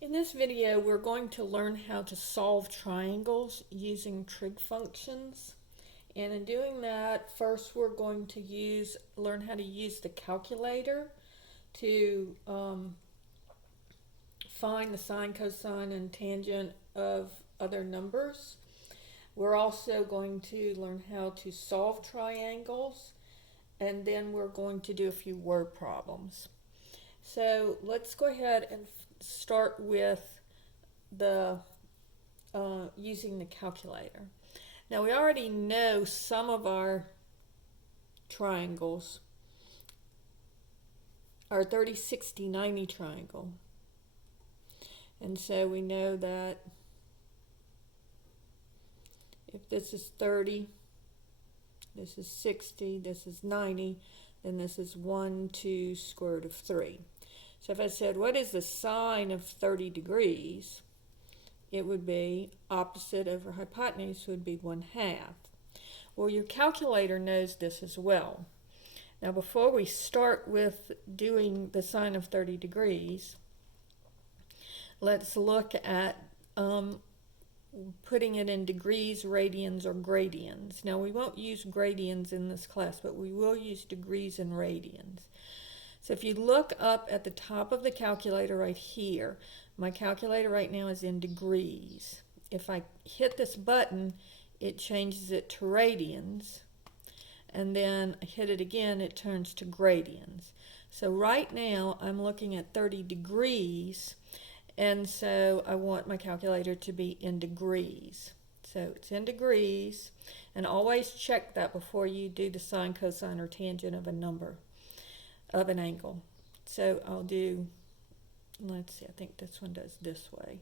In this video, we're going to learn how to solve triangles using trig functions. And in doing that, first we're going to learn how to use the calculator to find the sine, cosine, and tangent of other numbers. We're also going to learn how to solve triangles, and then we're going to do a few word problems. So let's go ahead and start with the using the calculator. Now we already know some of our triangles. Our 30, 60, 90 triangle. And so we know that if this is 30, this is 60, this is 90, then this is 1, 2, square root of 3. So if I said, what is the sine of 30 degrees? It would be opposite over hypotenuse would be 1/2. Well, your calculator knows this as well. Now, before we start with doing the sine of 30 degrees, let's look at putting it in degrees, radians, or gradians. Now, we won't use gradians in this class, but we will use degrees and radians. So if you look up at the top of the calculator right here, my calculator right now is in degrees. If I hit this button, it changes it to radians, and then I hit it again, it turns to gradians. So right now I'm looking at 30 degrees, and so I want my calculator to be in degrees. So it's in degrees, and always check that before you do the sine, cosine, or tangent of a number, of an angle. So I'll do, let's see, I think this one does this way.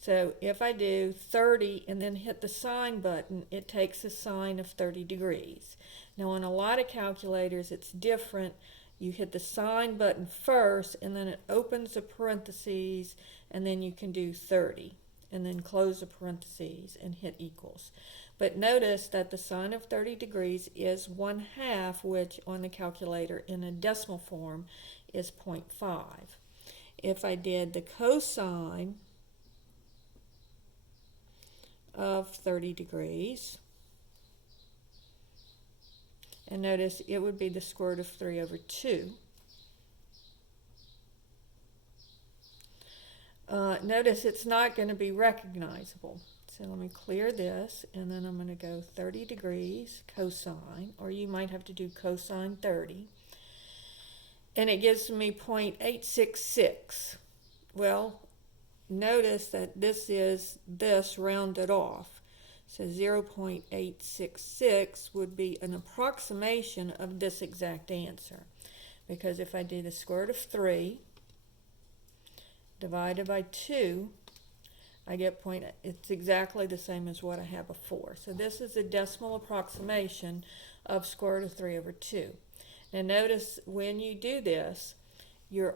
So if I do 30 and then hit the sine button, it takes the sine of 30 degrees. Now on a lot of calculators it's different. You hit the sine button first and then it opens the parentheses, and then you can do 30 and then close the parentheses and hit equals. But notice that the sine of 30 degrees is 1/2, which on the calculator in a decimal form is 0.5. If I did the cosine of 30 degrees, and notice it would be the square root of 3 over 2. Notice it's not going to be recognizable. So let me clear this, and then I'm going to go 30 degrees cosine, or you might have to do cosine 30. And it gives me 0.866. Well, notice that this is this rounded off. So 0.866 would be an approximation of this exact answer. Because if I do the square root of 3 divided by 2, I get it's exactly the same as what I had before. So this is a decimal approximation of square root of 3 over 2. Now notice when you do this, you're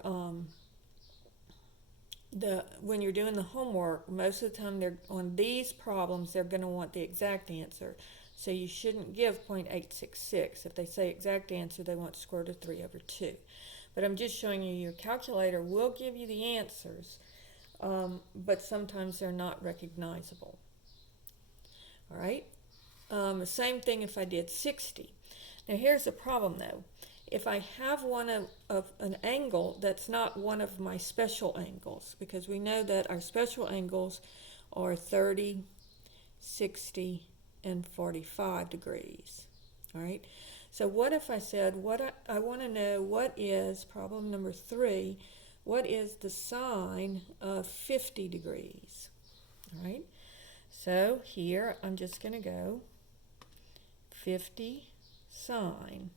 when you're doing the homework, most of the time they're on these problems they're going to want the exact answer. So you shouldn't give 0.866. If they say exact answer, they want square root of 3 over 2. But I'm just showing you your calculator will give you the answers, but sometimes they're not recognizable. All right. Same thing if I did 60. Now here's the problem though. If I have one of an angle that's not one of my special angles, because we know that our special angles are 30, 60, and 45 degrees. All right. So what if I said, I want to know what is, problem number 3, what is the sine of 50 degrees? All right. So here I'm just going to go 50 sine.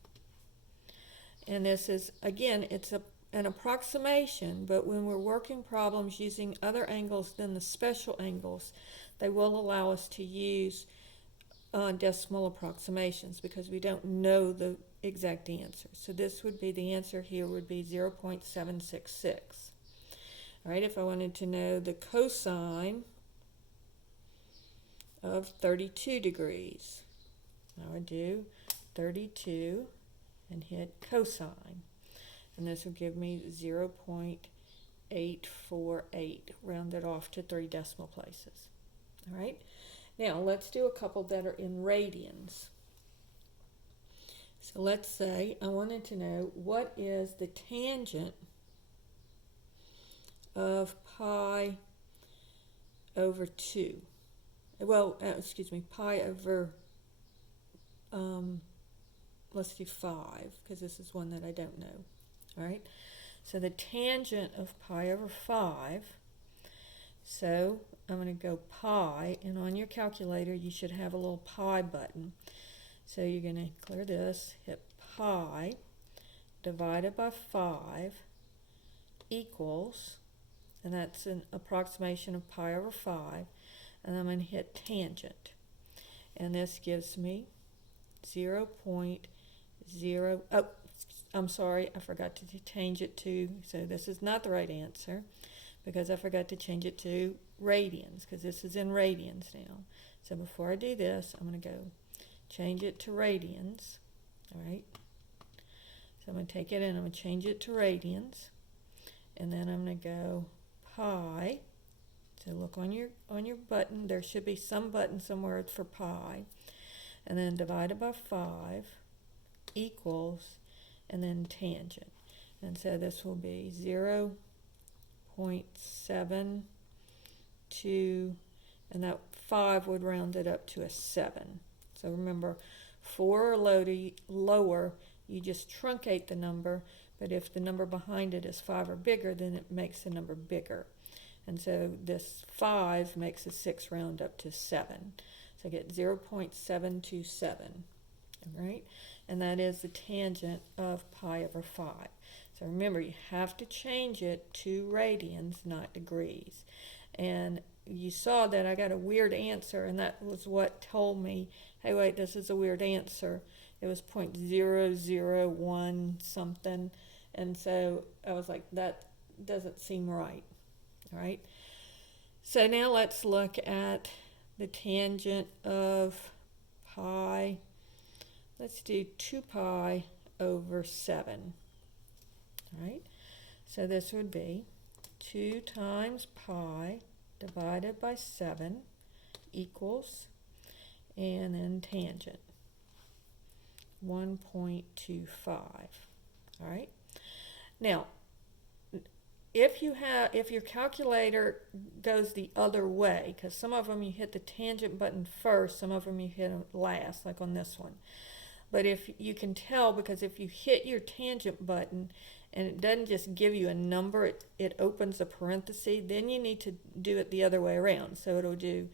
And this is, again, it's an approximation, but when we're working problems using other angles than the special angles, they will allow us to use decimal approximations because we don't know the exact answer. So this would be, the answer here would be 0.766. All right, if I wanted to know the cosine of 32 degrees, I would do 32 and hit cosine. And this will give me 0.866. 0.848, rounded off to 3 decimal places. All right, now let's do a couple that are in radians. So let's say I wanted to know what is the tangent of pi over 2. Well, excuse me, pi over, let's do 5, because this is one that I don't know. All right, so the tangent of pi over 5, so I'm going to go pi, and on your calculator you should have a little pi button. So you're going to clear this, hit pi divided by 5 equals, and that's an approximation of pi over 5, and I'm going to hit tangent. And this gives me 0.0, oh, I'm sorry, I forgot to change it to, so this is not the right answer, because I forgot to change it to radians, because this is in radians now. So before I do this, I'm going to go change it to radians. All right, so I'm going to take it and I'm going to change it to radians, and then I'm going to go pi. So look on your button, there should be some button somewhere for pi, and then divided by 5 equals, and then tangent. And so this will be 0.72, and that 5 would round it up to a 7. So remember, 4 or lower, you just truncate the number, but if the number behind it is 5 or bigger, then it makes the number bigger. And so this 5 makes a 6 round up to 7. So I get 0.727, all right? And that is the tangent of pi over 5. So remember, you have to change it to radians, not degrees. And you saw that I got a weird answer, and that was what told me, hey, wait, this is a weird answer. It was 0.001 something, and so I was like, that doesn't seem right. All right, so now let's look at the tangent of pi. Let's do 2 pi over 7. All right, so this would be 2 times pi divided by 7 equals, and then tangent 1.25. All right, now if your calculator goes the other way, because some of them you hit the tangent button first, some of them you hit it last, like on this one. But if you can tell, because if you hit your tangent button and it doesn't just give you a number, it opens a parenthesis, then you need to do it the other way around. So it'll do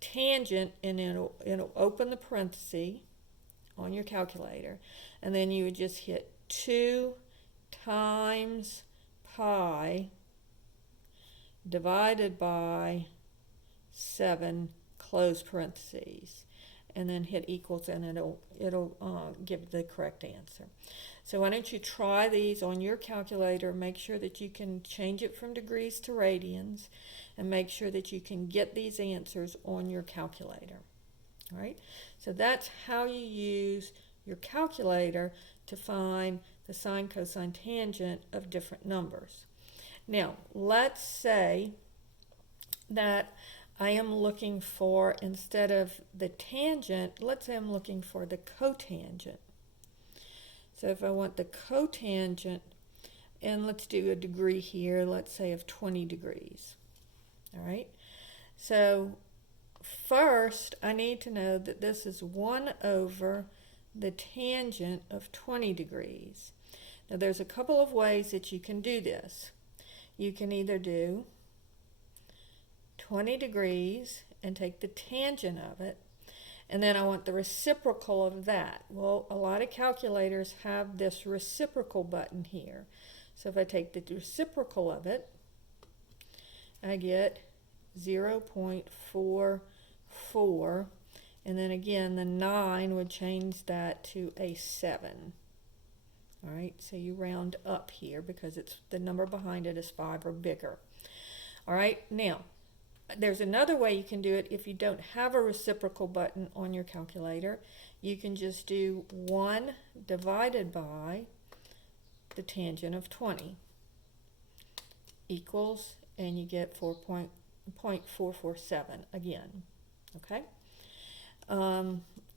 tangent, and it'll open the parenthesis on your calculator, and then you would just hit 2 times pi divided by 7, close parentheses, and then hit equals, and it'll give the correct answer. So why don't you try these on your calculator, make sure that you can change it from degrees to radians, and make sure that you can get these answers on your calculator. All right, so that's how you use your calculator to find the sine, cosine, tangent of different numbers. Now, let's say that I am looking for, instead of the tangent, let's say I'm looking for the cotangent. So if I want the cotangent, and let's do a degree here, let's say of 20 degrees. All right, so first I need to know that this is 1 over the tangent of 20 degrees. Now there's a couple of ways that you can do this. You can either do 20 degrees and take the tangent of it, and then I want the reciprocal of that. Well, a lot of calculators have this reciprocal button here. So if I take the reciprocal of it, I get 0.44, and then again the 9 would change that to a 7. All right, so you round up here because it's the number behind it is 5 or bigger. All right, now there's another way you can do it if you don't have a reciprocal button on your calculator. You can just do 1 divided by the tangent of 20. equals, and you get 4.447 again, okay?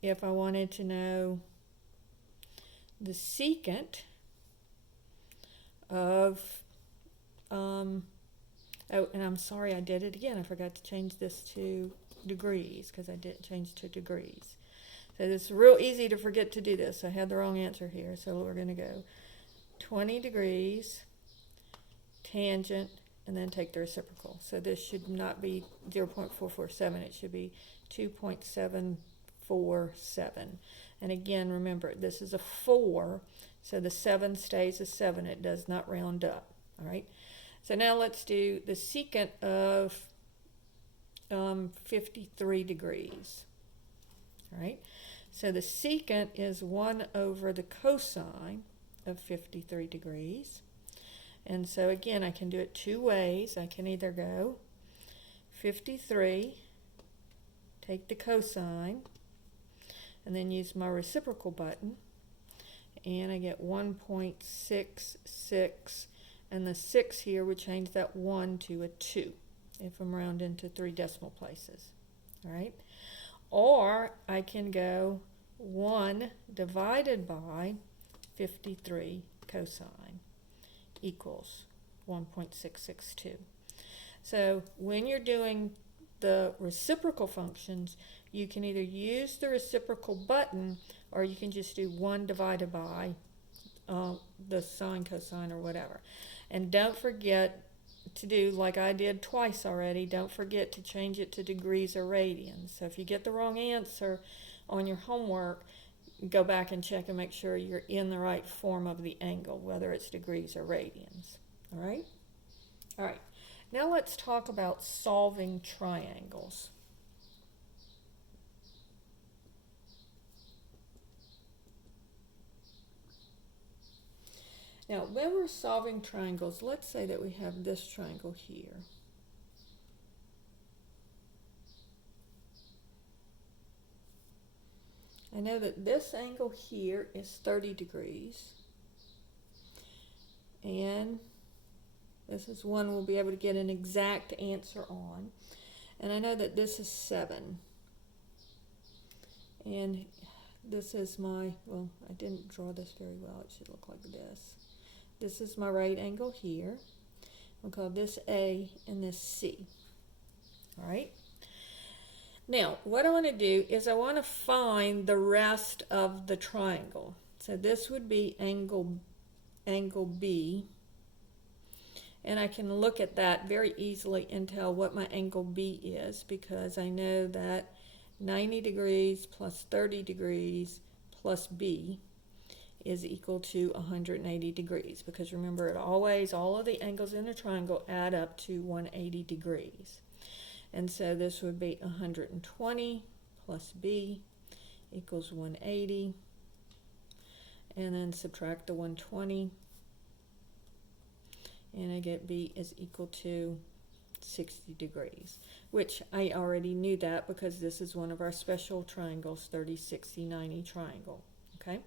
If I wanted to know the secant of, oh, and I'm sorry I did it again. I forgot to change this to degrees because I didn't change to degrees. So it's real easy to forget to do this. I had the wrong answer here. So we're going to go 20 degrees, tangent, and then take the reciprocal. So this should not be 0.447. It should be 2.747. And again, remember, this is a 4, so the 7 stays a 7. It does not round up. All right. So now let's do the secant of 53 degrees. All right. So the secant is 1 over the cosine of 53 degrees. And so again, I can do it two ways. I can either go 53, take the cosine, and then use my reciprocal button, and I get 1.66, and the 6 here would change that 1 to a 2 if I'm rounding to 3 decimal places. All right. Or I can go 1 divided by 53 cosine equals 1.662. So when you're doing the reciprocal functions, you can either use the reciprocal button, or you can just do 1 divided by the sine, cosine, or whatever. And don't forget to do, like I did twice already, don't forget to change it to degrees or radians. So if you get the wrong answer on your homework, go back and check and make sure you're in the right form of the angle, whether it's degrees or radians. All right? All right. Now let's talk about solving triangles. Now, when we're solving triangles, let's say that we have this triangle here. I know that this angle here is 30 degrees. And this is one we'll be able to get an exact answer on. And I know that this is 7. And this is my, well, I didn't draw this very well. It should look like this. This is my right angle here. We'll call this A and this C. All right. Now, what I want to do is I want to find the rest of the triangle. So this would be angle B. And I can look at that very easily and tell what my angle B is, because I know that 90 degrees plus 30 degrees plus B is equal to 180 degrees, because remember, it always, all of the angles in a triangle add up to 180 degrees. And so this would be 120 plus B equals 180, and then subtract the 120, and I get B is equal to 60 degrees, which I already knew that because this is one of our special triangles, 30, 60, 90 triangle. Okay.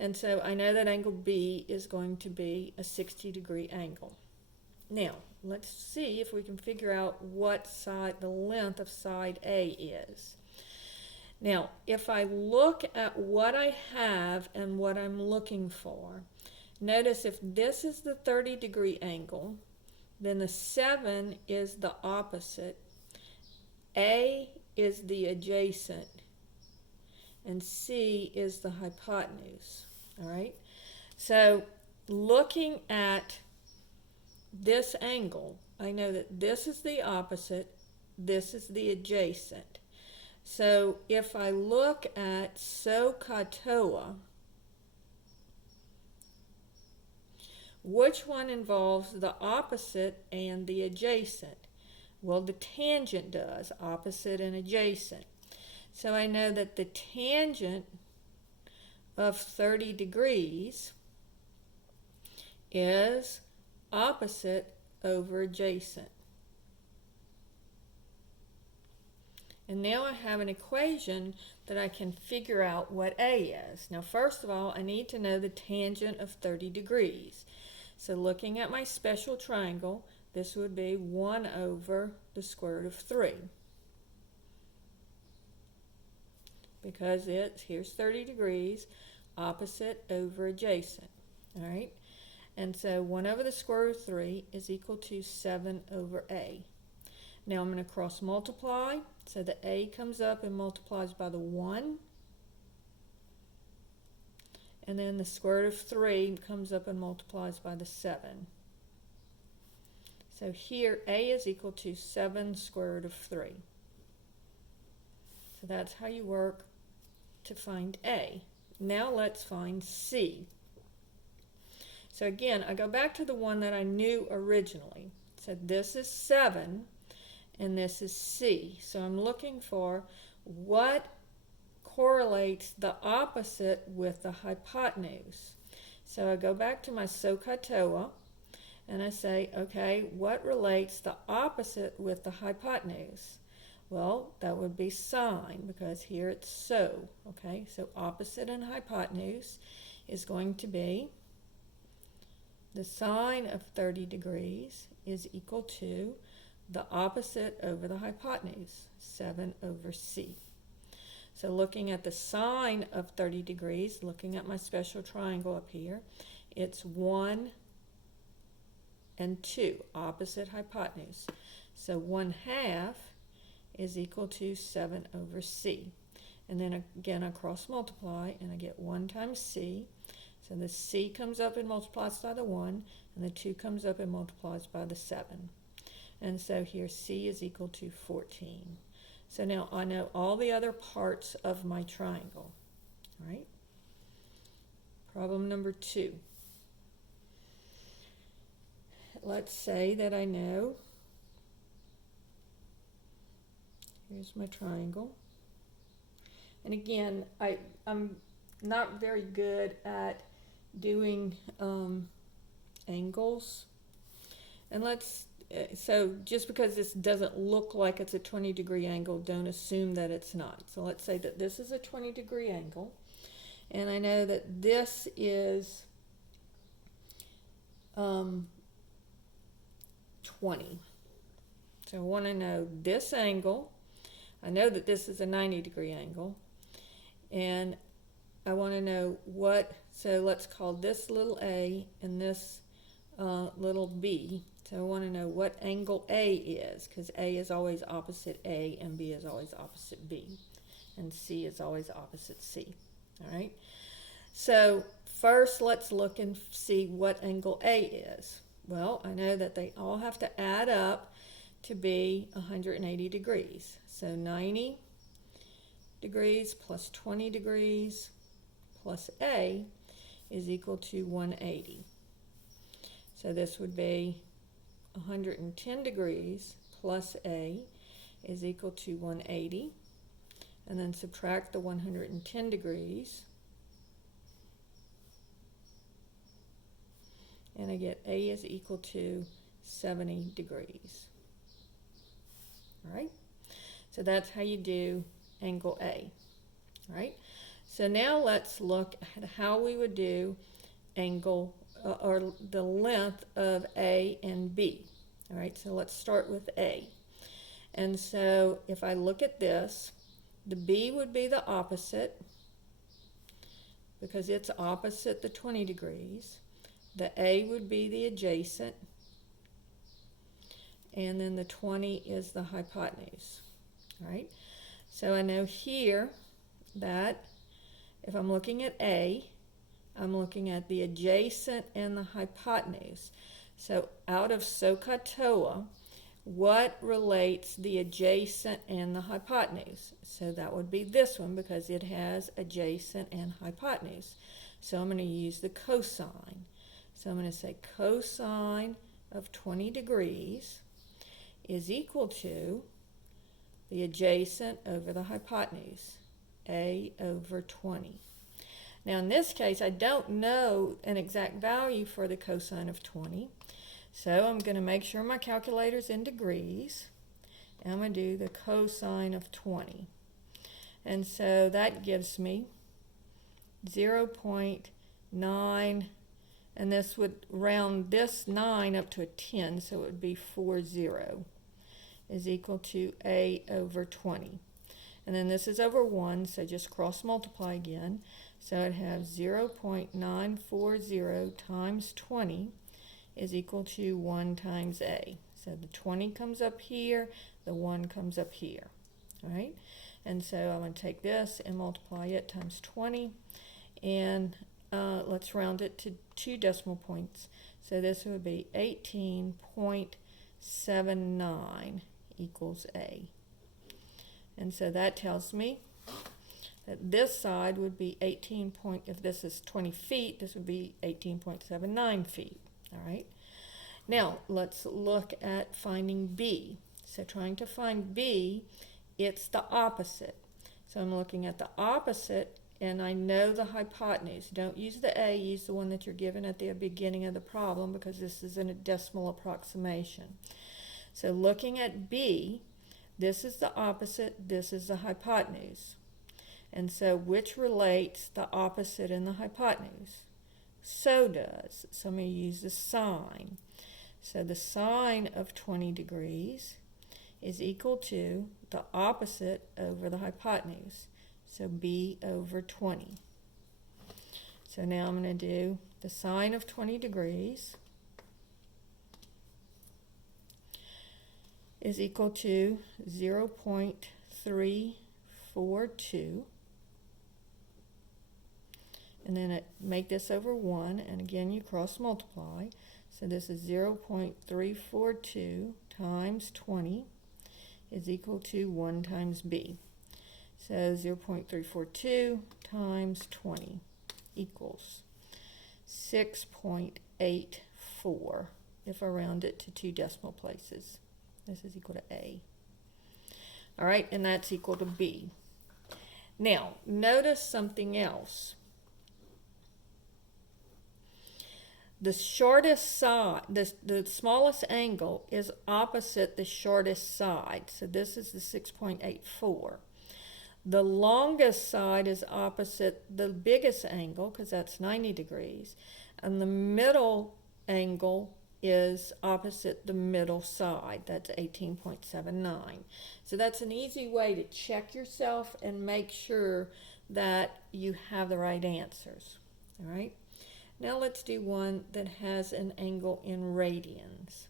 And so I know that angle B is going to be a 60-degree angle. Now, let's see if we can figure out what side, the length of side A is. Now, if I look at what I have and what I'm looking for, notice if this is the 30-degree angle, then the 7 is the opposite, A is the adjacent, and C is the hypotenuse. All right, so looking at this angle, I know that this is the opposite, this is the adjacent. So if I look at SOHCAHTOA, which one involves the opposite and the adjacent? Well, the tangent does, opposite and adjacent. So I know that the tangent of 30 degrees is opposite over adjacent. And now I have an equation that I can figure out what A is. Now, first of all, I need to know the tangent of 30 degrees. So looking at my special triangle, this would be 1 over the square root of 3. Because here's 30 degrees, opposite over adjacent. All right? And so 1 over the square root of 3 is equal to 7 over a. Now I'm going to cross multiply, so the a comes up and multiplies by the 1. And then the square root of 3 comes up and multiplies by the 7. So here a is equal to 7 square root of 3. So that's how you work to find a. Now let's find c. So again, I go back to the one that I knew originally. So this is 7 and this is c. So I'm looking for what correlates the opposite with the hypotenuse. So I go back to my SOHCAHTOA and I say, okay, what relates the opposite with the hypotenuse? Well, that would be sine, because here it's so. Okay, so opposite and hypotenuse is going to be the sine of 30 degrees is equal to the opposite over the hypotenuse, 7 over c. So looking at the sine of 30 degrees, looking at my special triangle up here, it's 1 and 2, opposite hypotenuse. So 1/2 is equal to 7 over c. And then again I cross multiply and I get 1 times c. So the c comes up and multiplies by the 1, and the 2 comes up and multiplies by the 7. And so here c is equal to 14. So now I know all the other parts of my triangle. All right? Problem number 2. Let's say that I know, here's my triangle. And again, I'm not very good at doing angles. And so just because this doesn't look like it's a 20-degree angle, don't assume that it's not. So let's say that this is a 20-degree angle, and I know that this is 20. So I want to know this angle. I know that this is a 90-degree angle, and I want to know what, so let's call this little a and this little b. So I want to know what angle A is, because A is always opposite A and B is always opposite B, and C is always opposite C. All right. So first let's look and see what angle A is. Well, I know that they all have to add up to be 180 degrees. So 90 degrees plus 20 degrees plus A is equal to 180. So this would be 110 degrees plus A is equal to 180. And then subtract the 110 degrees. And I get A is equal to 70 degrees. All right? So that's how you do angle A. All right? So now let's look at how we would do angle or the length of A and B. All right, so let's start with A. And so if I look at this, the B would be the opposite because it's opposite the 20 degrees. The A would be the adjacent, and then the 20 is the hypotenuse. All right, so I know here that if I'm looking at A, I'm looking at the adjacent and the hypotenuse. So out of SOHCAHTOA, what relates the adjacent and the hypotenuse? So that would be this one because it has adjacent and hypotenuse. So I'm going to use the cosine. So I'm going to say cosine of 20 degrees is equal to the adjacent over the hypotenuse, A over 20. Now in this case, I don't know an exact value for the cosine of 20. So I'm going to make sure my calculator's in degrees. And I'm going to do the cosine of 20. And so that gives me 0.9, and this would round this 9 up to a 10, so it would be 40 is equal to a over 20. And then this is over 1, so just cross multiply again. So I'd have 0.940 times 20 is equal to 1 times a. So the 20 comes up here, the 1 comes up here. All right? And so I'm going to take this and multiply it times 20. And let's round it to 2 decimal points. So this would be 18.79 equals a. And so that tells me that this side would be if this is 20 feet, this would be 18.79 feet. All right. Now let's look at finding b. So trying to find b, it's the opposite. So I'm looking at the opposite, and I know the hypotenuse. Don't use the a, use the one that you're given at the beginning of the problem, because this is in a decimal approximation. So looking at b, this is the opposite, this is the hypotenuse. And so which relates the opposite and the hypotenuse? So does. So I'm going to use the sine. So the sine of 20 degrees is equal to the opposite over the hypotenuse. So b over 20. So now I'm going to do the sine of 20 degrees is equal to 0.342. And then make this over 1, and again you cross multiply. So this is 0.342 times 20 is equal to 1 times b. So 0.342 times 20 equals 6.84 if I round it to 2 decimal places. This is equal to a. All right, and that's equal to b. Now, notice something else. The shortest side, the smallest angle is opposite the shortest side. So this is the 6.84. The longest side is opposite the biggest angle, because that's 90 degrees. And the middle angle is opposite the middle side. That's 18.79. So that's an easy way to check yourself and make sure that you have the right answers. All right? Now let's do one that has an angle in radians.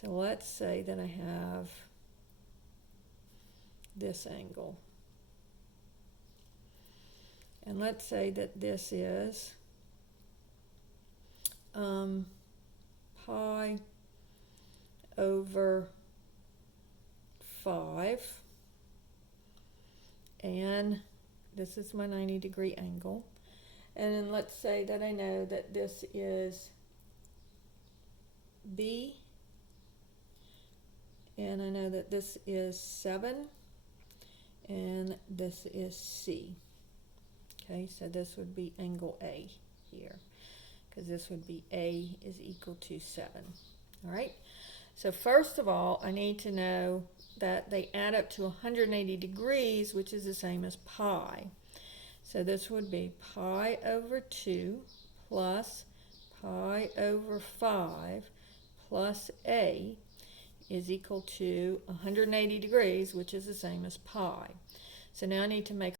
So let's say that I have this angle. And let's say that this is pi over 5. And this is my 90-degree angle. And then let's say that I know that this is B, and I know that this is 7, and this is C. Okay, so this would be angle A here, because this would be A is equal to 7. All right, so first of all, I need to know that they add up to 180 degrees, which is the same as pi. So this would be pi over 2 plus pi over 5 plus a is equal to 180 degrees, which is the same as pi. So now I need to make